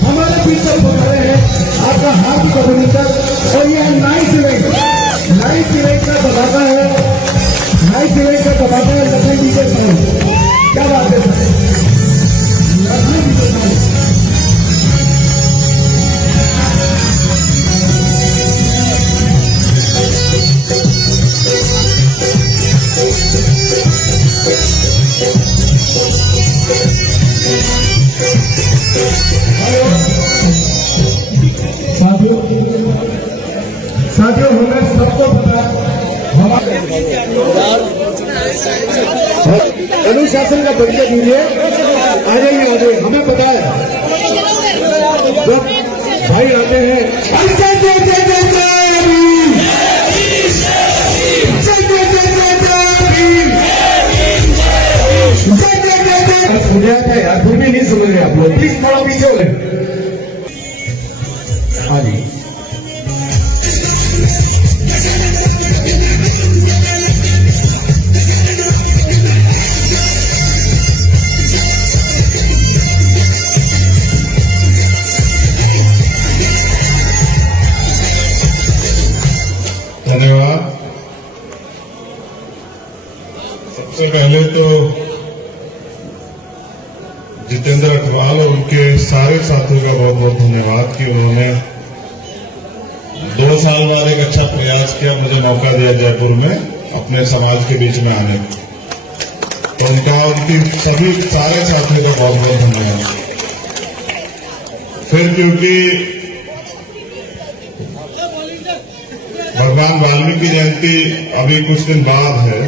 हमारे पीछे रहे हैं। आपका हार्दिक अभिनंदन। और यह नाइस इवेंट का धमाका है, लखन जी के साथ। क्या बात है लखन जी के साथ। साथियों हमें सबको पता हमारे अनुशासन का परिचय दीजिए। आ जाइए हमें पता है जब भाई आते हैं यार, फिर भी नहीं समझ रहे आप लोग। प्लीज थोड़ा पीछे हो गए। हाँ जी धन्यवाद। सबसे पहले तो जितेंद्र अठवाल और उनके सारे साथियों का बहुत बहुत धन्यवाद कि उन्होंने 2 साल बाद एक अच्छा प्रयास किया, मुझे मौका दिया जयपुर में अपने समाज के बीच में आने का। तो उनका उनकी सभी सारे साथियों का बहुत बहुत धन्यवाद। फिर क्योंकि भगवान वाल्मीकि जयंती अभी कुछ दिन बाद है,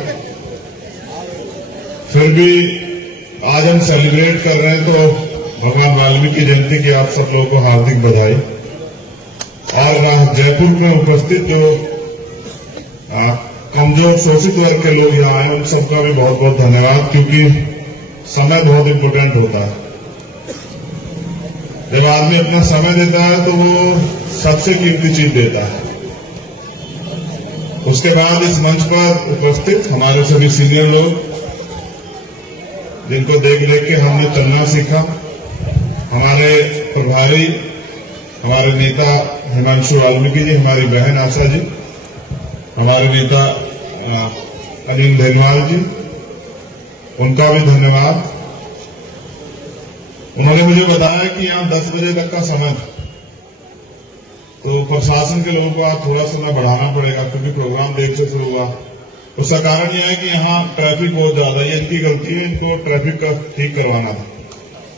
फिर भी आज हम सेलिब्रेट कर रहे हैं, तो भगवान वाल्मीकि जयंती की आप सब लोगों को हार्दिक बधाई। और जयपुर में उपस्थित जो कमजोर शोषित वर्ग के लोग यहाँ आए, उन सबका भी बहुत बहुत धन्यवाद, क्योंकि समय बहुत इम्पोर्टेंट होता है। जब आदमी अपना समय देता है तो वो सबसे कीमती चीज देता है। उसके बाद इस मंच पर उपस्थित हमारे सभी सीनियर लोग, जिनको देख के हमने चलना सीखा, हमारे प्रभारी, हमारे नेता हिमांशु वाल्मीकि जी, हमारी बहन आशा जी, हमारे नेता अनिल धेनवाल जी, उनका भी धन्यवाद। उन्होंने मुझे बताया कि यहाँ 10 बजे तक का समय था, तो प्रशासन के लोगों को आज थोड़ा समय बढ़ाना पड़ेगा, क्योंकि प्रोग्राम देर से शुरू हुआ। उसका कारण यह है कि यहाँ ट्रैफिक बहुत ज्यादा है। इनकी गलती है, इनको ट्रैफिक का ठीक करवाना था।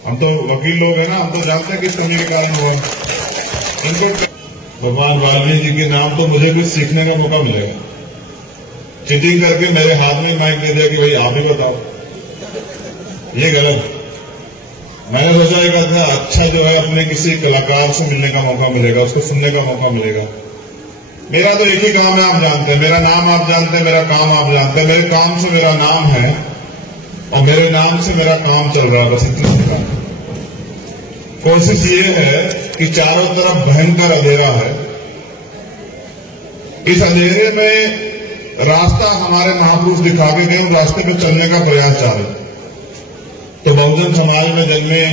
हम तो वकील लोग हैं ना, हम तो जानते हैं किस कमी के कारण हुआ। इनको भगवान वाल्मीकि जी के नाम तो मुझे कुछ सीखने का मौका मिलेगा। चीटिंग करके मेरे हाथ में माइक दे दिया कि भाई आप ही बताओ, ये गलत। मैंने सोचा एक अच्छा जो है अपने किसी कलाकार से मिलने का मौका मिलेगा, उसको सुनने का मौका मिलेगा। मेरा तो एक ही काम है, आप जानते हैं, मेरा नाम आप जानते हैं, मेरा काम आप जानते हैं। मेरे काम से मेरा नाम है और मेरे नाम से मेरा काम चल रहा है, बस इतना। कोशिश ये है कि चारों तरफ भयंकर अंधेरा है, इस अंधेरे में रास्ता हमारे महापुरुष दिखा के गए, रास्ते पे चलने का प्रयास जारी। तो बहुजन समाज में जन्मे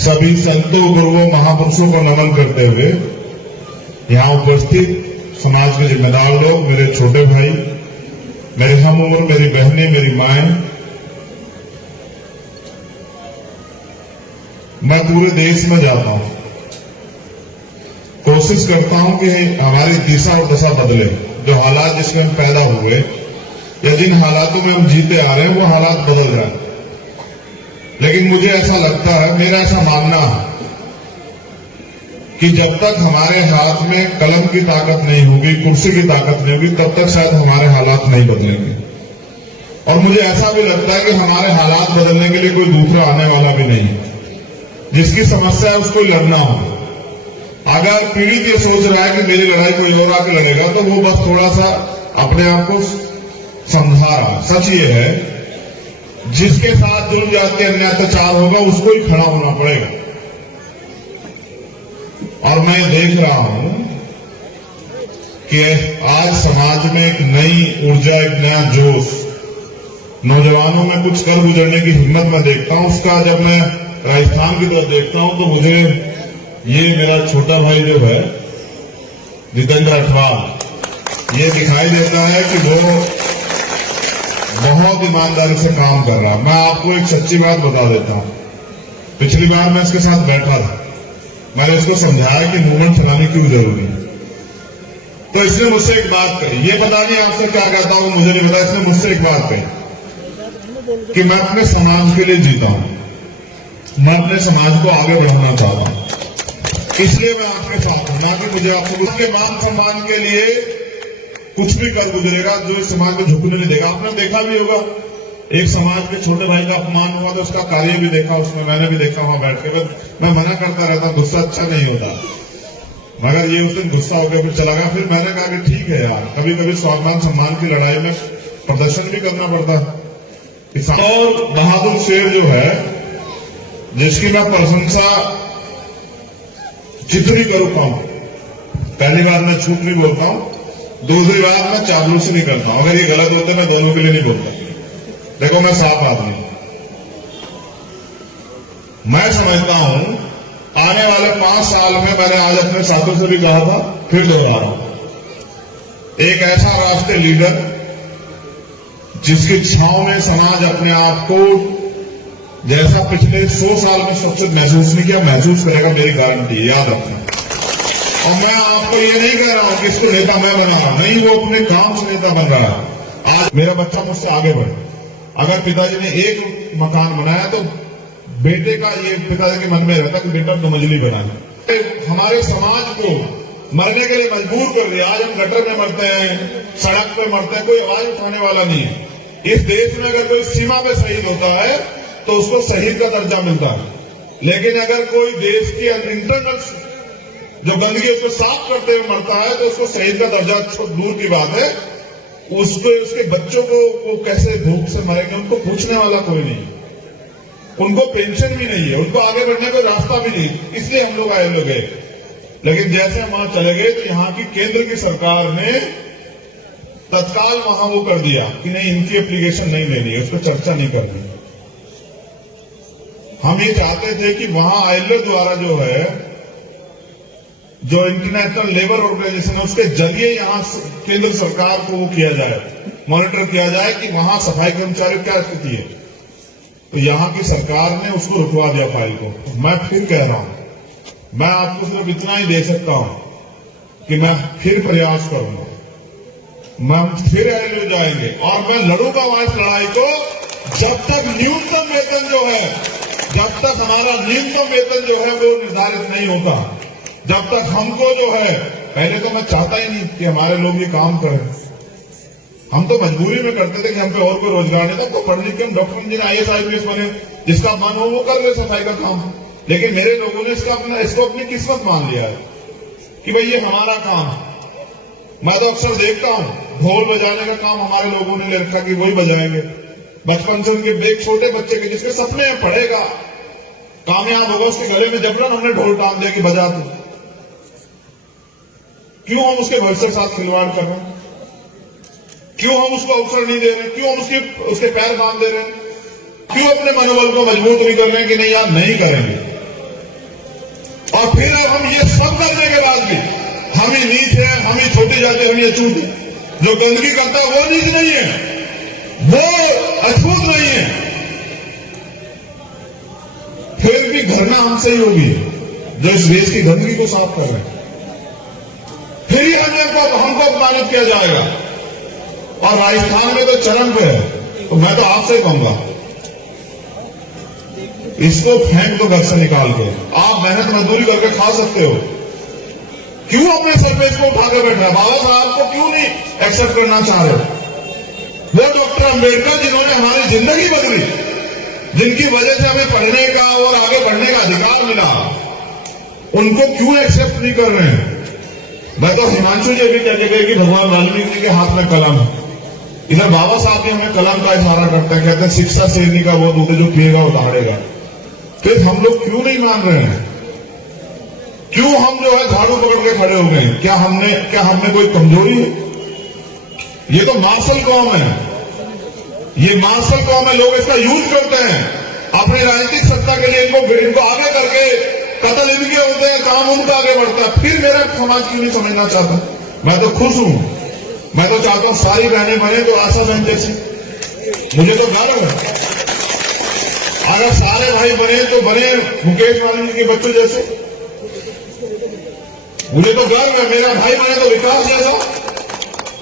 सभी संतों, गुरुओं, महापुरुषों को नमन करते हुए यहाँ उपस्थित समाज के जिम्मेदार लोग, मेरे छोटे भाई, मेरे हम उम्र, मेरी बहनें, मेरी माएं, मैं पूरे देश में जाता हूं, कोशिश करता हूं कि हमारी दिशा और दशा बदले। जो हालात जिसमें हम पैदा हुए या जिन हालातों में हम जीते आ रहे हैं वो हालात बदल जाए। लेकिन मुझे ऐसा लगता है, मेरा ऐसा मानना है कि जब तक हमारे हाथ में कलम की ताकत नहीं होगी, कुर्सी की ताकत नहीं होगी, तब तक शायद हमारे हालात नहीं बदलेंगे। और मुझे ऐसा भी लगता है कि हमारे हालात बदलने के लिए कोई दूसरा आने वाला भी नहीं है। जिसकी समस्या है उसको लड़ना हो। अगर पीड़ित ये सोच रहा है कि मेरी लड़ाई कोई और आके लड़ेगा, तो वो बस थोड़ा सा अपने आप को समझा रहा। सच ये है, जिसके साथ जुल्म जाति अन्याय अत्याचार होगा उसको ही खड़ा होना पड़ेगा। और मैं देख रहा हूं कि आज समाज में एक नई ऊर्जा, एक नया जोश, नौजवानों में कुछ कर गुजरने की हिम्मत मैं देखता हूं। उसका जब मैं राजस्थान की तरफ देखता हूं तो मुझे ये मेरा छोटा भाई जो है जितेंद्र अठवाल, ये दिखाई देता है कि वो बहुत ईमानदारी से काम कर रहा है। मैं आपको एक सच्ची बात बता देता हूं। पिछली बार मैं इसके साथ बैठा था, मैंने इसको समझाया कि मूवमेंट चलाने क्यों जरूरी है, तो इसने मुझसे एक बात कही। ये पता नहीं आपसे क्या कहता हूं, मुझे नहीं पता। इसने मुझसे एक बात कही कि मैं अपने समाज के लिए जीता हूं, मैं अपने समाज को आगे बढ़ाना चाहता हूं, इसलिए मैं आपके साथ हूं। ना कि मुझे आपके मान सम्मान के लिए कुछ भी कर गुजरेगा जो इस समाज को झुकने नहीं देगा। आपने देखा भी होगा, एक समाज के छोटे भाई का अपमान हुआ तो उसका कार्य भी देखा, उसमें मैंने भी देखा वहां बैठ के। मैं मना करता रहता, गुस्सा अच्छा नहीं होता, मगर ये उस दिन गुस्सा होकर फिर चला गया। फिर मैंने कहा कि ठीक है यार, कभी कभी स्वाभिमान सम्मान की लड़ाई में प्रदर्शन भी करना पड़ता है। और बहादुर शेर जो है, जिसकी मैं प्रशंसा जितनी करूं कम, पहली बार मैं झूठ नहीं बोलता हूं, दूसरी बात मैं चापलूसी नहीं करता हूं। अगर ये गलत होते मैं दोनों के लिए नहीं बोलता। देखो मैं साफ आदमी, मैं समझता हूं आने वाले 5 साल में, मैंने आज अपने साथियों से भी कहा था, फिर दोहरा रहा हूं, एक ऐसा राष्ट्रीय लीडर जिसकी छांव में समाज अपने आप को जैसा पिछले 100 साल में सुरक्षित महसूस नहीं किया, महसूस करेगा, मेरी गारंटी है, याद रखना। और मैं आपको ये नहीं कह रहा हूं कि इसको नेता मैं बना रहा हूं, नहीं, वो अपने काम से नेता बन रहा है। आज मेरा बच्चा मुझसे आगे बढ़े, अगर पिताजी ने एक मकान बनाया तो बेटे का ये पिताजी के मन में रहता कि बेटा 2 मंजिली बनाना। हमारे समाज को मरने के लिए मजबूर कर दिया। आज हम गटर में मरते हैं, सड़क पे मरते हैं, कोई आवाज उठाने वाला नहीं है। इस देश में अगर कोई सीमा पे शहीद होता है तो उसको शहीद का दर्जा मिलता है। लेकिन अगर कोई देश की इंटरनल जो गंदगी उसको साफ करते हुए मरता है तो उसको शहीद का दर्जा दूर की बात है, उसको उसके बच्चों को वो कैसे भूख से मरेंगे उनको पूछने वाला कोई नहीं, उनको पेंशन भी नहीं है, उनको आगे बढ़ने का रास्ता भी नहीं। इसलिए हम लोग आए लोग गए। लेकिन जैसे हम वहां चले गए तो यहाँ की केंद्र की सरकार ने तत्काल वहां वो कर दिया कि नहीं, इनकी एप्लीकेशन नहीं लेनी है, उस पर चर्चा नहीं करनी। हम ये चाहते थे कि वहां आईएलओ द्वारा जो है, जो इंटरनेशनल लेबर ऑर्गेनाइजेशन है, उसके जरिए यहां केंद्र सरकार को वो किया जाए, मॉनिटर किया जाए कि वहां सफाई कर्मचारी क्या स्थिति है। तो यहां की सरकार ने उसको रुकवा दिया फाइल को। मैं फिर कह रहा हूं, मैं आपको सिर्फ इतना ही दे सकता हूं कि मैं फिर प्रयास करूंगा, मैं फिर आईएलओ जाएंगे और मैं लड़ूंगा वहां इस लड़ाई को जब तक न्यूनतम वेतन जो है, जब तक हमारा न्यूनतम वेतन जो है वो निर्धारित नहीं होता, जब तक हमको जो है, पहले तो मैं चाहता ही नहीं कि हमारे लोग ये काम करें, हम तो मजबूरी में करते थे कि हम पे और कोई रोजगार नहीं था। तो पढ़ लिख के हम डॉक्टर इंजीनियर IAS IPS बने, जिसका मन हो वो कर ले सफाई का काम। लेकिन मेरे लोगों ने इसको अपनी किस्मत मान लिया है कि भाई ये हमारा काम है। मैं तो अक्सर देखता हूं ढोल बजाने का काम हमारे लोगों ने ले रखा कि वही बजाएंगे। बचपन से उनके एक छोटे बच्चे के जिसके सपने में पढ़ेगा, कामयाब होगा, उसके गले में जबरन हमने ढोल टांग दिया कि बजा तू। क्यों हम उसके भविष्य के साथ खिलवाड़ कर रहे हैं? क्यों हम उसको अवसर नहीं दे रहे? क्यों हम उसके पैर बांध दे रहे हैं? क्यों अपने मनोबल को मजबूत नहीं कर रहे हैं कि नहीं यार नहीं करेंगे? और फिर अब हम ये सब करने के बाद भी हम ही नीच है, हम ही छोटे जाते, हम ही अछूत है। जो गंदगी करता है वो नीच नहीं है, वो अछूत नहीं है, फिर भी घर प्रेरणा हमसे ही होगी जो इस देश की गंदगी को साफ कर रहे हैं। फिर ही हमको अपमानित किया जाएगा। और राजस्थान में तो चरम पे है। तो मैं तो आपसे ही कहूंगा, इसको फेंक दो घर से निकाल के। आप मेहनत मजदूरी करके खा सकते हो, क्यों अपने सर पे इसको उठा के बैठ रहे? बाबा साहब को क्यों नहीं एक्सेप्ट करना चाह रहे? वो डॉक्टर अंबेडकर जिन्होंने हमारी जिंदगी बदली, जिनकी वजह से हमें पढ़ने का और आगे बढ़ने का अधिकार मिला, उनको क्यों एक्सेप्ट नहीं कर रहे हैं? मैं तो हिमांशु जी भी कहते गए कि भगवान वाल्मीकि जी के हाथ में कलम है। इधर बाबा साहब भी हमें कलम का इशारा करते हैं, कहते हैं शिक्षा शेरनी का वो दूध जो पिएगा वो दहाड़ेगा। फिर हम लोग क्यों नहीं मान रहे हैं? क्यों हम जो है झाड़ू पकड़ के खड़े हो गए? क्या हमने कोई कमजोरी है? ये तो मार्शल कौम है, ये मार्शल कौम है। लोग इसका यूज करते हैं अपनी राजनीतिक सत्ता के लिए। इनको आगे करके कतल इनके होते हैं, काम उनका आगे बढ़ता है। फिर मेरा समाज क्यों नहीं समझना चाहता? मैं तो खुश हूं। मैं तो चाहता हूं सारी बहनें बने तो आशा बहन जैसी। मुझे तो गर्व है। अगर सारे भाई बने तो बने मुकेश वाल्मीकि के बच्चों जैसे। मुझे तो गर्व है। मेरा भाई बने तो विकास जैसा।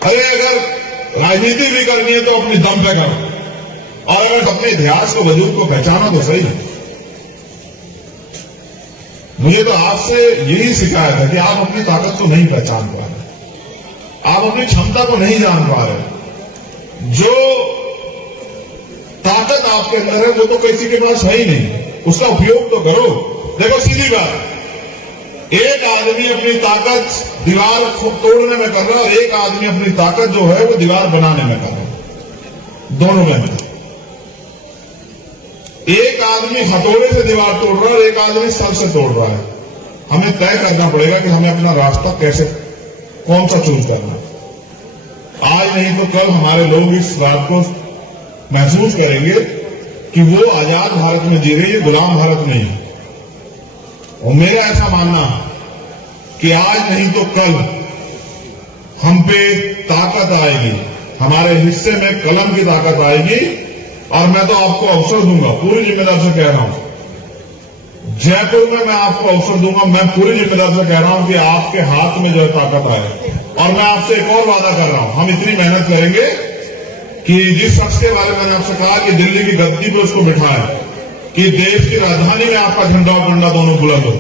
अरे अगर राजनीति भी करनी है तो अपनी दम पे करो, और अगर अपने इतिहास को वजूद को पहचाना तो सही। मुझे तो आपसे यही सिखाया था कि आप अपनी ताकत को नहीं पहचान पा रहे, आप अपनी क्षमता को नहीं जान पा रहे। जो ताकत आपके अंदर है वो तो किसी के पास है ही नहीं, उसका उपयोग तो करो। देखो सीधी बात, एक आदमी अपनी ताकत दीवार तोड़ने में कर रहा है और एक आदमी अपनी ताकत जो है वो दीवार बनाने में कर रहा है। दोनों में एक आदमी हथौड़े से दीवार तोड़ रहा है और एक आदमी सर से तोड़ रहा है। हमें तय करना पड़ेगा कि हमें अपना रास्ता कैसे, कौन सा चूज करना। आज नहीं तो कल हमारे लोग इस बात को महसूस करेंगे कि वो आजाद भारत में जी रही है, गुलाम भारत नहीं है। और मेरा ऐसा मानना कि आज नहीं तो कल हम पे ताकत आएगी, हमारे हिस्से में कलम की ताकत आएगी। और मैं तो आपको अवसर दूंगा, पूरी जिम्मेदारी से कह रहा हूं, जयपुर में मैं आपको अवसर दूंगा। मैं पूरी जिम्मेदारी से कह रहा हूं कि आपके हाथ में जो है ताकत आए। और मैं आपसे एक और वादा कर रहा हूं, हम इतनी मेहनत करेंगे कि जिस शख्स के बारे में मैंने आपसे कहा कि दिल्ली की गद्दी पर उसको बिठाए, कि देश की राजधानी में आपका झंडा और डंडा दोनों बुलंद हो,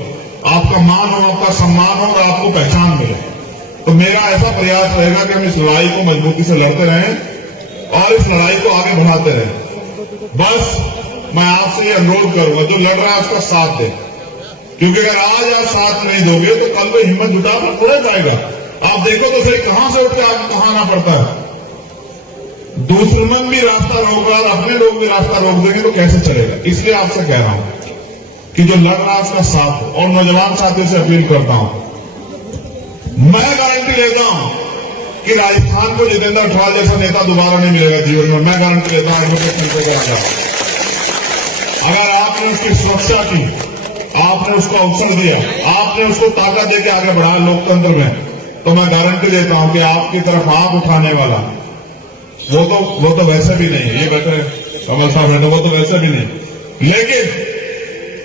आपका मान हो, आपका सम्मान हो और आपको पहचान मिले। तो मेरा ऐसा प्रयास रहेगा कि हम इस लड़ाई को मजबूती से लड़ते रहें और इस लड़ाई को आगे बढ़ाते रहें। बस मैं आपसे ये अनुरोध करूंगा, जो लड़ रहा है उसका साथ दे, क्योंकि अगर आज आप साथ नहीं दोगे तो कल वो हिम्मत जुटाकर थोड़ा जाएगा। आप देखो तो सही कहां से उठ के आगे कहां आना पड़ता है। दुश्मन भी रास्ता रोक रहा है, अपने लोग भी रास्ता रोक देंगे तो कैसे चलेगा? इसलिए आपसे कह रहा हूं कि जो लड़ रहा है उसका साथ हो। और नौजवान साथियों से अपील करता हूं, मैं गारंटी लेता हूं कि राजस्थान को जितेंद्र अठाल जैसा नेता दोबारा नहीं मिलेगा जीवन में। मैं गारंटी लेता हूं अगर आपने उसकी सुरक्षा की, आपने उसको अवसर दिया, आपने उसको ताकत देकर आगे बढ़ाया लोकतंत्र में, तो मैं गारंटी देता हूं कि आपकी तरफ आंख उठाने वाला वो तो वैसे भी नहीं है। ये बैठे कमल साहब बैठे, वो तो वैसे भी नहीं। लेकिन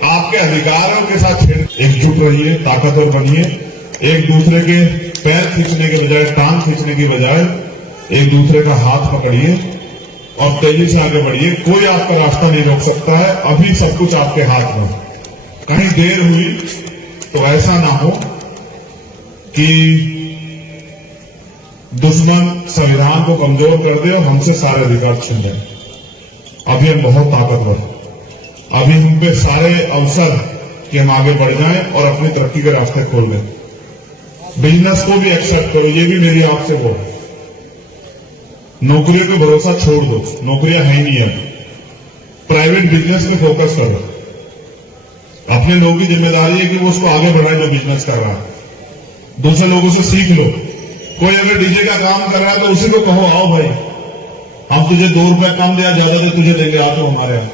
आपके अधिकारों के साथ एकजुट रहिए, ताकतवर बनिए। एक दूसरे के पैर खींचने के बजाय, टांग खींचने की बजाय एक दूसरे का हाथ पकड़िए और तेजी से आगे बढ़िए। कोई आपका रास्ता नहीं रोक सकता है। अभी सब कुछ आपके हाथ में। कहीं देर हुई तो ऐसा ना हो कि दुश्मन संविधान को कमजोर कर दे और हमसे सारे अधिकार छीन जाए। अभी हम बहुत ताकतवर, अभी हम पे सारे अवसर कि हम आगे बढ़ जाएं और अपनी तरक्की के रास्ते खोल दें। बिजनेस को भी एक्सेप्ट करो, ये भी मेरी आपसे वो है। नौकरियों पे भरोसा छोड़ दो, नौकरियां है ही नहीं है। प्राइवेट बिजनेस में फोकस करो। अपने लोगों की जिम्मेदारी है कि वो उसको आगे बढ़ाए जो बिजनेस कर रहा है। दूसरे लोगों से सीख लो। कोई अगर डीजे का काम कर रहा है तो उसी को कहो, आओ भाई हम तुझे 2 रुपए कम दिया, ज्यादा दे तुझे देंगे, आ तो हमारे यहाँ।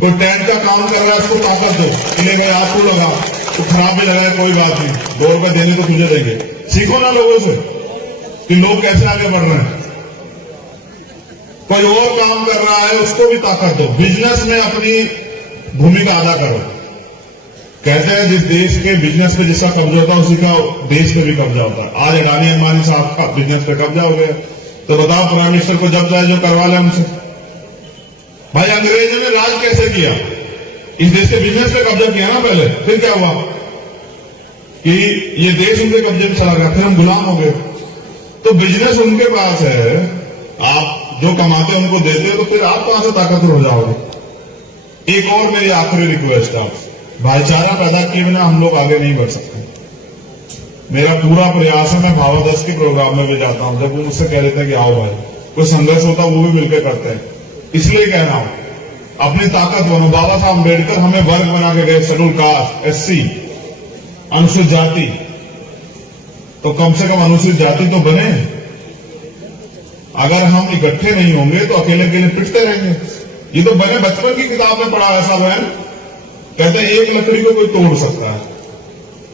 कोई टेंट का काम कर रहा है उसको ताकत दो, ले गए आपको लगा तो खराब भी लगाए, कोई बात नहीं, 2 रुपए देने तो तुझे देंगे। सीखो ना लोगों से कि लोग कैसे आगे बढ़ रहे हैं। कोई और काम कर रहा है उसको भी ताकत दो। बिजनेस में अपनी भूमिका अदा करो। कहते हैं जिस देश के बिजनेस पे जिसका कब्जा होता है उसी का देश पे भी कब्जा होता है। आज अडानी अंबानी साहब का बिजनेस पे कब्जा हो गया, तो बताओ प्राइम मिनिस्टर को जब चाहे जो करवा ले हमसे। भाई अंग्रेजों ने राज कैसे किया? इस देश के बिजनेस पे कब्जा किया ना पहले, फिर क्या हुआ कि ये देश उनके कब्जे में चला गया, फिर हम गुलाम हो गए। तो बिजनेस उनके पास है, आप जो कमाते उनको देते, तो फिर आप कहां से ताकतवर हो जाओगे। एक और मेरी आखिरी रिक्वेस्ट है आपसे, भाईचारा पैदा किए बिना हम लोग आगे नहीं बढ़ सकते। मेरा पूरा प्रयास है, मैं भावादर्श के प्रोग्राम में भी जाता हूं, जब वो मुझसे कह देते हैं कि आओ भाई, कोई संघर्ष होता वो भी मिलकर करते हैं। इसलिए कह रहा हूं अपनी ताकत बनो। बाबा साहब अम्बेडकर हमें वर्ग बना के गए, शेड्यूल कास्ट, एससी, अनुसूचित जाति, तो कम से कम अनुसूचित जाति तो बने। अगर हम इकट्ठे नहीं होंगे तो अकेले अकेले पिटते रहेंगे। ये तो बने बचपन की किताब में पढ़ा ऐसा बहन, कहते हैं एक लकड़ी को कोई तोड़ सकता है,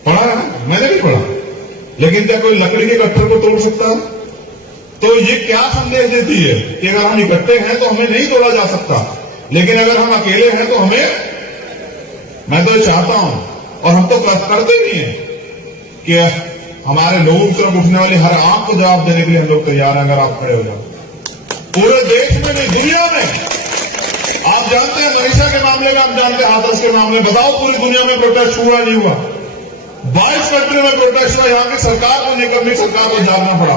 पढ़ा है ना, मैंने भी पढ़ा, लेकिन क्या कोई लकड़ी के गट्ठर को तोड़ सकता है? तो ये क्या संदेश देती है कि अगर हम इकट्ठे हैं तो हमें नहीं तोड़ा जा सकता, लेकिन अगर हम अकेले हैं तो हमें, मैं तो ये चाहता हूं और हम तो करते भी हैं कि हमारे लोगों की तरफ उठने वाली हर आंख को जवाब देने के लिए हम लोग तैयार हैं। अगर आप खड़े हो जाओ पूरे देश में नहीं दुनिया में, आप जानते हैं मनीषा के मामले में, आप जानते हैं हाथरस के मामले में, बताओ पूरी दुनिया में प्रोटेस्ट हुआ नहीं हुआ? 22 कंट्री में प्रोटेस्ट हुआ, यहां की सरकार को नहीं करनी, सरकार को जागना पड़ा,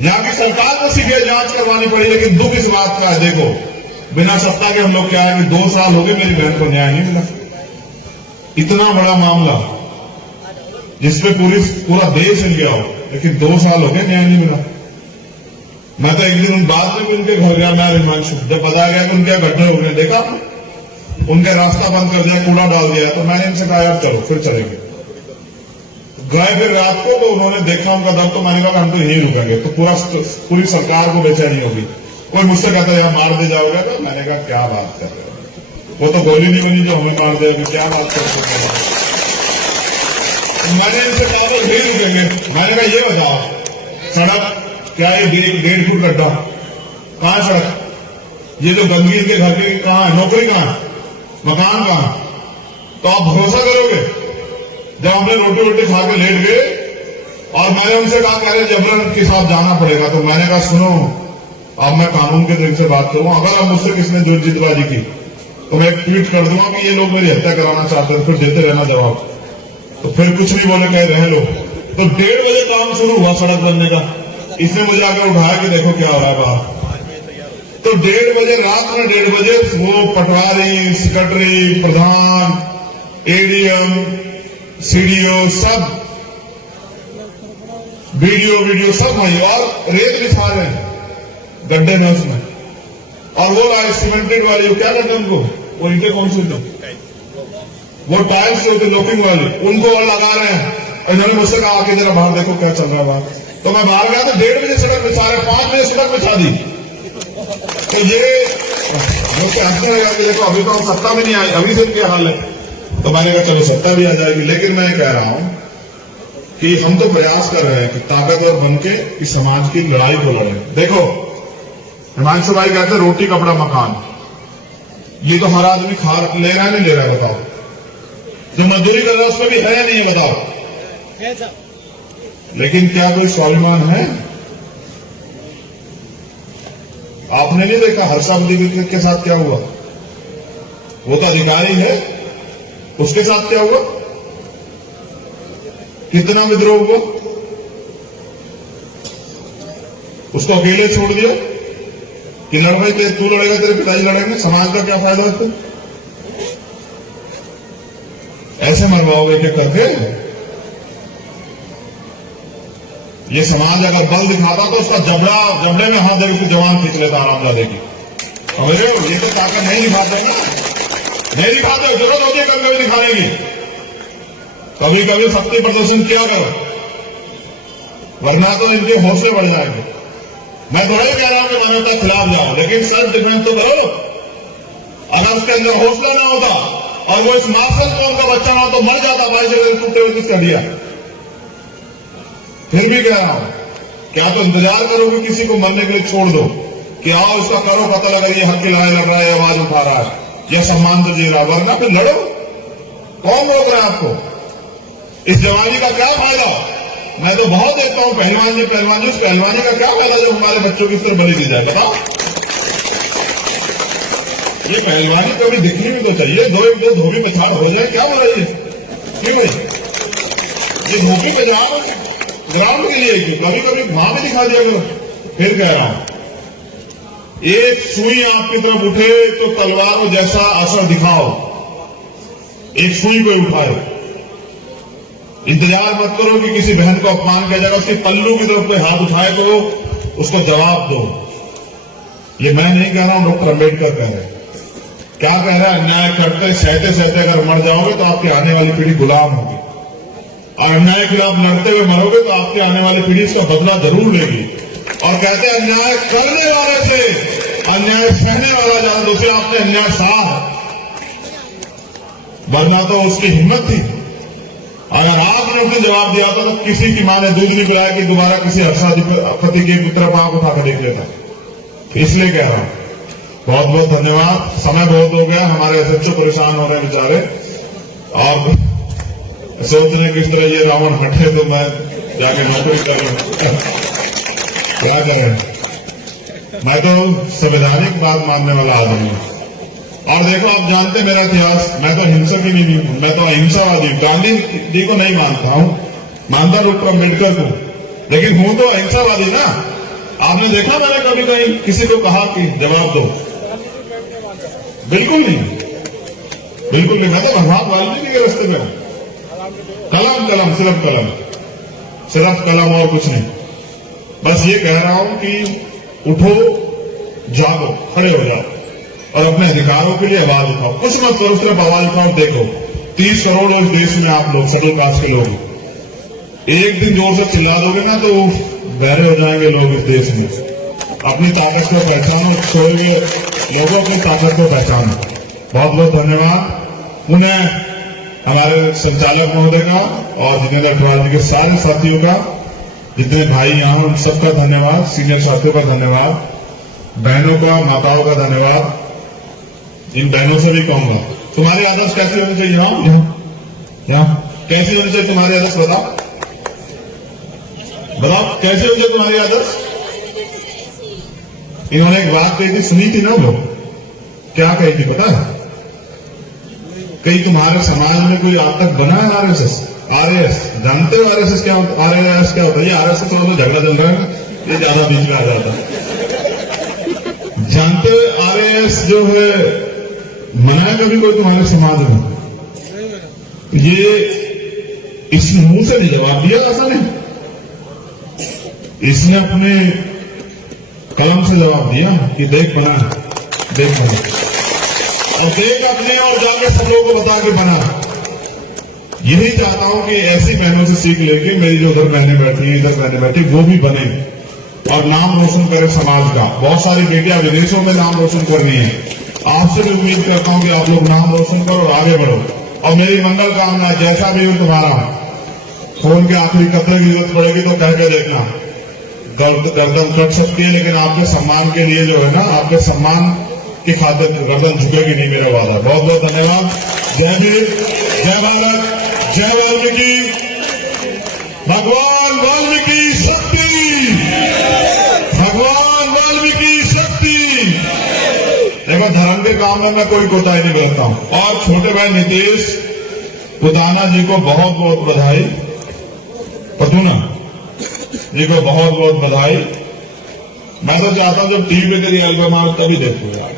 यहां की सरकार को सीधे जांच करवानी पड़ी। लेकिन दुख इस बात का है, देखो बिना सत्ता के हम लोग क्या है कि 2 साल हो गए मेरी बहन को न्याय नहीं मिला। इतना बड़ा मामला जिसपे पूरा देश हिल गया हो, लेकिन 2 साल हो गए न्याय नहीं मिला। मैं तो एक दिन बाद में भी उनके घर गया, मैं हिमांशु, जब बताया गया कि उनके गड्ढे हो गए, देखा उनके रास्ता बंद कर दिया, कूड़ा डाल दिया, तो मैंने इनसे कहा यार चलो फिर चलेंगे। गए फिर रात को, तो उन्होंने देखा उनका दर्द, तो मैंने कहा हम तो यहीं रुकेंगे, तो पूरी सरकार को बेचैनी होगी। कोई मुझसे कहता यार मार दे जाओगे, तो मैंने कहा क्या बात कर रहे हो, वो तो गोली नहीं बनी जो हमें मार देगी, क्या बात करते हैं। मैंने इनसे कहा तो यहीं रुकेंगे। मैंने कहा ये बताओ सड़क क्या है, 1.5 फुट गड्ढा, कहां है सड़क? ये जो गंदगी इनके घर की कहां है, नौकरी कहां है, मकान कहां? तो आप भरोसा करोगे जब हमने रोटी वोटी खा के लेट गए और मैंने उनसे कहा कह रहे जबरन के साथ जाना पड़ेगा, तो मैंने कहा सुनो अब मैं कानून के तरीके से बात करूं, अगर अब मुझसे किसने जोर जितबाजी की तो मैं एक ट्वीट कर दूंगा कि ये लोग मेरी हत्या कराना चाहते हैं, फिर देते रहना जवाब। तो फिर कुछ नहीं बोले, कह रहे लोग। तो 1:30 बजे काम शुरू हुआ सड़क बनने का, इसने मुझे आकर उठाया कि देखो क्या हो रहा है बाहर। तो 1:30 बजे, रात में 1:30 बजे वो पटवारी, सेक्रेटरी, प्रधान, एडीएम, सीडीओ, सब वीडियो सब वही, और रेत बिछा रहे हैं गड्ढे में उसमें, और वो लाए सीमेंटेड वाली, वो क्या कहते हैं उनको, वो ईंटें कौन सी होती, वो टाइल्स होते लॉकिंग वाली, उनको और लगा रहे हैं। इन्होंने मुझसे कहा कि जरा बाहर देखो क्या चल रहा है बाहर। तो मैं बाहर गया तो 1:30 बजे सड़क बिछा रहे, 5 बजे सड़क बिछा दी। तो ये जो कहते हैं कि देखो अभी तो हम सत्ता में नहीं आए, अभी से क्या हाल है। तो मैंने कहा चलो सत्ता भी आ जाएगी, लेकिन मैं कह रहा हूं कि हम तो प्रयास कर रहे हैं कि ताकतवर बनके इस समाज की लड़ाई को लड़े। देखो हिमांशु भाई कहते हैं रोटी कपड़ा मकान, ये तो हर आदमी खा ले रहा है, नहीं ले रहा है, बताओ। जो मजदूरी कर रहा है उसमें भी है या नहीं है, बताओ। लेकिन क्या कोई स्वाभिमान है? आपने नहीं देखा हर्षावधि के साथ क्या हुआ? वो तो अधिकारी है, उसके साथ क्या हुआ? कितना विद्रोह हुआ? उसको अकेले छोड़ दिया कि लड़ भाई, तू लड़ेगा, तेरे पिताजी लड़ेंगे, समाज का क्या फायदा है? ऐसे मरवाओगे क्या करके? ये समाज अगर बल दिखाता तो उसका जबड़े में हाथ देकर जवान खींच लेता आरामजादे की। समझ रहे हो? ये तो ताकत नहीं दिखाते ना, नहीं दिखाते, जरूरत होती है कभी कभी दिखाने की, कभी कभी शक्ति प्रदर्शन किया करो, वरना तो इनके हौसले बढ़ जाएंगे। मैं थोड़ा ही कह रहा हूं कि मानवता के खिलाफ जाओ, लेकिन सेल्फ डिफेंस तो करो। अगर उसके अंदर हौसला ना होता और वो इस मार्शल कौम का बच्चा ना हो तो मर जाता भाई से टूटे हुए किसका दिया। फिर भी कह रहा हूं, क्या तो इंतजार करोगे किसी को मरने के लिए छोड़ दो कि आओ उसका करो पता लगा ये हक की लड़ाई लग रहा है, आवाज उठा रहा है, यह सम्मान से जी रहा, वरना फिर लड़ो। कौन रोक रहा है आपको? इस जवानी का क्या फायदा? मैं तो बहुत देखता हूं पहलवान जी उस पहलवानी का क्या फायदा जब हमारे बच्चों की तरफ बलि दी जाए? बताओ, ये पहलवानी कभी दिखनी भी तो चाहिए। दो धोबी में छाड़ हो जाए, क्या हो रही है? क्यों भाई? ये धोबी पे जाओ ग्राउंड के लिए क्यों? कभी कभी वहां भी दिखा दिया करो। फिर कह रहा हूं, एक सुई आपकी तरफ उठे तो तलवारों जैसा असर दिखाओ। एक सुई को उठाए, इंतजार मत करो कि किसी बहन को अपमान किया जाएगा, उसके पल्लू की तरफ कोई हाथ उठाए तो उसको जवाब दो। ये मैं नहीं कह रहा हूं, डॉक्टर अम्बेडकर कह रहे हैं। क्या कह रहा है? अन्याय करते सहते सहते अगर मर जाओगे तो आपकी आने वाली पीढ़ी गुलाम होगी, और अन्याय के खिलाफ लड़ते हुए मरोगे तो आपकी आने वाली पीढ़ी इसका बदला जरूर लेगी। और कहते हैं अन्याय करने वाले से अन्याय सहने वाला ज्यादा। दूसरे आपने अन्याय सहा, वरना तो उसकी हिम्मत थी। अगर आपने उसने जवाब दिया था तो किसी की मां ने दूध नहीं पिलाया कि दोबारा किसी हर्षाधिपति की तरफ आंख उठाकर देख लेता। इसलिए कह रहा हूं, बहुत बहुत धन्यवाद। समय बहुत हो गया, हमारे एसएचओ परेशान हो रहे हैं बेचारे, और सोच रहे किस तरह ये रावण हटे तो मैं जाके नौकरी कर लूं। क्या करें, मैं तो संवैधानिक बात मानने वाला आदमी हूं। और देखो, आप जानते मेरा इतिहास, मैं तो हिंसक ही नहीं हूं, मैं तो अहिंसावादी हूं। गांधी जी को नहीं मानता हूं, मानता डॉक्टर अम्बेडकर को, लेकिन हूं तो अहिंसावादी ना। आपने देखा मैंने कभी कहीं किसी को कहा कि जवाब दो? बिल्कुल नहीं, बिल्कुल नहीं। मैं तो भगवान वाल्मीकि के रास्ते में, कलम कलम सिर्फ कलम, सिर्फ कलम और कुछ नहीं। बस ये कह रहा हूं कि उठो, जागो, खड़े हो जाओ और अपने अधिकारों के लिए आवाज उठाओ। कुछ मत करो, सिर्फ आवाज उठाओ। देखो 30 करोड़ इस देश में आप लोग शेड्यूल कास्ट के लोग, एक दिन जोर से चिल्ला दोगे ना तो बहरे हो जाएंगे लोग इस देश में। अपनी ताकत को पहचानो, सोए हुए लोगों अपनी ताकत को पहचानो। बहुत बहुत धन्यवाद उन्हें, हमारे संचालक महोदय का और जितेंद्र अग्रवाल जी के सारे साथियों का, जितने भाई यहाँ उन सबका धन्यवाद, सीनियर साथियों का धन्यवाद, बहनों का, माताओं का धन्यवाद। इन बहनों से भी कहूंगा, तुम्हारी आदर्श कैसी होनी चाहिए? यहाँ कैसी होनी चाहिए तुम्हारी आदर्श? बताओ बताओ, कैसे होनी चाहिए तुम्हारी आदर्श? इन्होंने एक बात कही थी, सुनी थी ना लोग? क्या कही थी पता है? कहीं तुम्हारे समाज में कोई आज तक बना है आरएसएस? जानते हो आरएसएस क्या होता? आरएसएस क्या होता है? ये आरएसएस थोड़ा सा झगड़ा चल रहा है, ये ज्यादा बीच में आ जाता है। जानते हो आरएस जो है मनाया कभी कोई तुम्हारे समाज में? ये इस मुंह से नहीं जवाब दिया, ऐसा नहीं, इसने अपने कलम से जवाब दिया कि देख बना, देख बना, और देख अपने और जाके सब लोगों को बता के बना। यही चाहता हूं कि ऐसी बहनों से सीख लेके मेरी जो उधर बहनें बैठी हैं, इधर बहनें बैठी, वो भी बने और नाम रोशन करे समाज का। बहुत सारी बेटियां विदेशों में नाम रोशन कर रही हैं, आपसे भी उम्मीद करता हूं कि आप लोग नाम रोशन करो और आगे बढ़ो। और मेरी मंगल कामना, जैसा भी हो तुम्हारा, खून के आखिरी कतरे की जरूरत पड़ेगी तो कह के देखना, गर्दन कट सकती है, लेकिन आपके सम्मान के लिए जो है ना, आपके सम्मान की खातिर गर्दन झुकेगी नहीं, मेरा वादा। बहुत बहुत धन्यवाद। जय भीम, जय भारत, जय वाल्मीकि। भगवान वाल्मीकि शक्ति, भगवान वाल्मीकि शक्ति। देखो, धर्म के काम में मैं कोई कोताही नहीं बरतता हूं। और छोटे भाई नीतीश उदाना जी को बहुत बहुत बधाई, पटूना जी को बहुत बहुत बधाई। मैं तो चाहता हूं जब टीवी पे तेरी एल्बम आ तभी देखूंगा।